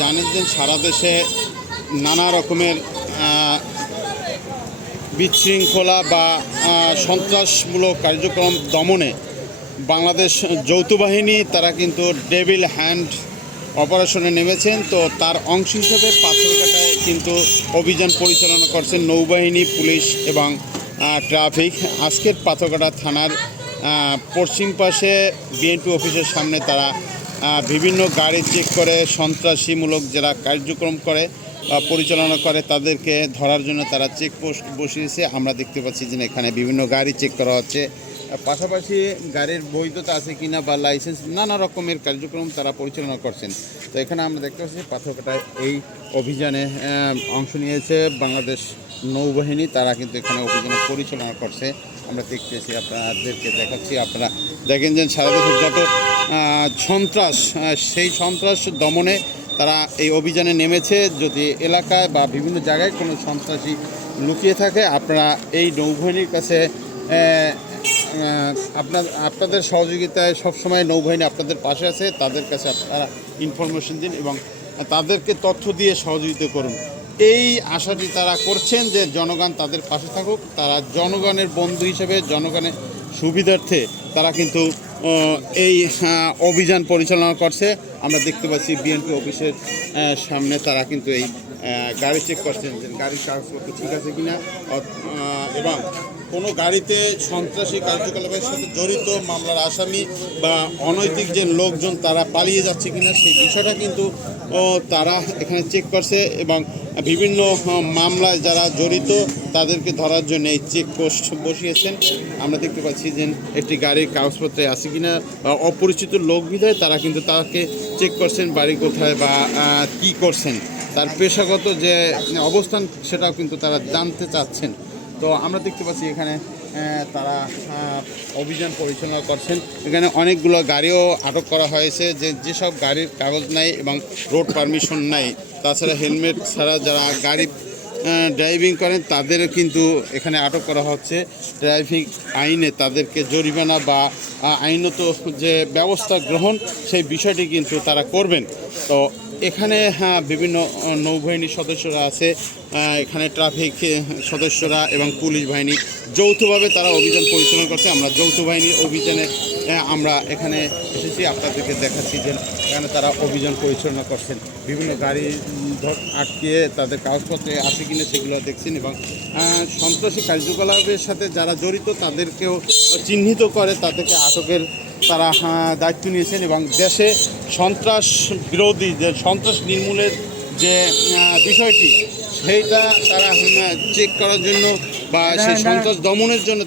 জানেন যে সারা দেশে নানা রকমের বিশৃঙ্খলা বা সন্ত্রাসমূলক কার্যক্রম দমনে বাংলাদেশ যৌথ বাহিনী তারা কিন্তু ডেভিল হ্যান্ড অপারেশনে নেমেছেন। তো তার অংশ হিসেবে পাথরঘাটায় কিন্তু অভিযান পরিচালনা করছেন নৌবাহিনী, পুলিশ এবং ট্রাফিক। আজকের পাথরঘাটা থানার পশ্চিম পাশে বিএনপি অফিসের সামনে তারা বিভিন্ন গাড়ি চেক করে সন্ত্রাসীমূলক যারা কার্যক্রম করে পরিচালনা করে তাদেরকে ধরার জন্য তারা চেকপোস্ট বসিয়েছে। আমরা দেখতে পাচ্ছি যে এখানে বিভিন্ন গাড়ি চেক করা হচ্ছে, পাশাপাশি গাড়ির বৈধতা আছে কিনা বা লাইসেন্স, নানা রকমের কার্যক্রম তারা পরিচালনা করছেন। তো এখানে আমরা দেখতে পাচ্ছি পাথরঘাটায় এই অভিযানে অংশ নিয়েছে বাংলাদেশ নৌবাহিনী, তারা কিন্তু এখানে অভিযানে পরিচালনা করছে। আমরা দেখতেছি, আপনাদেরকে দেখাচ্ছি। আপনারা দেখেন যে সারা দেশের যত সন্ত্রাস, সেই সন্ত্রাস দমনে তারা এই অভিযানে নেমেছে। যদি এলাকায় বা বিভিন্ন জায়গায় কোনো সন্ত্রাসী লুকিয়ে থাকে, আপনারা এই নৌবাহিনীর কাছে আপনাদের সহযোগিতায় সবসময় নৌবাহিনী আপনাদের পাশে আছে। তাদের কাছে আপনারা ইনফরমেশন দিন এবং তাদেরকে তথ্য দিয়ে সহযোগিতা করুন। এই আশাটি তারা করছেন যে জনগণ তাদের পাশে থাকুক। তারা জনগণের বন্ধু হিসেবে, জনগণের সুবিধার্থে তারা কিন্তু এই অভিযান পরিচালনা করছে। আমরা দেখতে পাচ্ছি বিএনপি অফিসের সামনে তারা কিন্তু এই গাড়ি চেক করছেন যে গাড়ির কাগজপত্র ঠিক আছে কিনা, এবং কোনো গাড়িতে সন্ত্রাসী কার্যকলাপের সাথে জড়িত মামলার আসামি বা অনৈতিক যে লোকজন তারা পালিয়ে যাচ্ছে কিনা সেই বিষয়টা কিন্তু তারা এখানে চেক করছে। এবং বিভিন্ন মামলায় যারা জড়িত তাদেরকে ধরার জন্য এই চেকপোস্ট বসিয়েছেন। আমরা দেখতে পাচ্ছি যে একটি গাড়ির কাগজপত্রে আছে কিনা বা অপরিচিত লোক বিধায় তারা কিন্তু তাকে চেক করছেন, বাড়ি কোথায় বা কি করছেন, তার পেশাগত যে অবস্থান সেটাও কিন্তু তারা জানতে চাচ্ছেন। তো আমরা দেখতে পাচ্ছি এখানে তারা অভিযান পরিচালনা করছেন। এখানে অনেকগুলো গাড়িও আটক করা হয়েছে, যেসব গাড়ির কাগজ নাই এবং রোড পারমিশন নাই, তাছাড়া হেলমেট ছাড়া যারা গাড়ি ড্রাইভিং করেন তাদেরও কিন্তু এখানে আটক করা হচ্ছে। ট্রাফিক আইনে তাদেরকে জরিমানা বা আইনত যে ব্যবস্থা গ্রহণ সেই বিষয়টি কিন্তু তারা করবেন। তো এখানে বিভিন্ন নৌবাহিনীর সদস্যরা আছে, এখানে ট্রাফিক সদস্যরা এবং পুলিশ বাহিনী যৌথভাবে তারা অভিযান পরিচালনা করছে। আমরা যৌথ বাহিনীর অভিযানে আমরা এখানে এসেছি, আপনাদেরকে দেখাচ্ছি যে এখানে তারা অভিযান পরিচালনা করছেন। বিভিন্ন গাড়ি আটকিয়ে তাদের কাগজপত্রে আছে কিনা সেগুলো দেখছেন এবং সন্ত্রাসী কার্যকলাপের সাথে যারা জড়িত তাদেরকেও চিহ্নিত করে তাদেরকে আটকের তারা দায়িত্ব নিয়েছেন। এবং দেশে সন্ত্রাস বিরোধী যে সন্ত্রাস নির্মূলের যে বিষয়টি সেইটা তারা চেক করার জন্য বা সেই সন্ত্রাস দমনের জন্য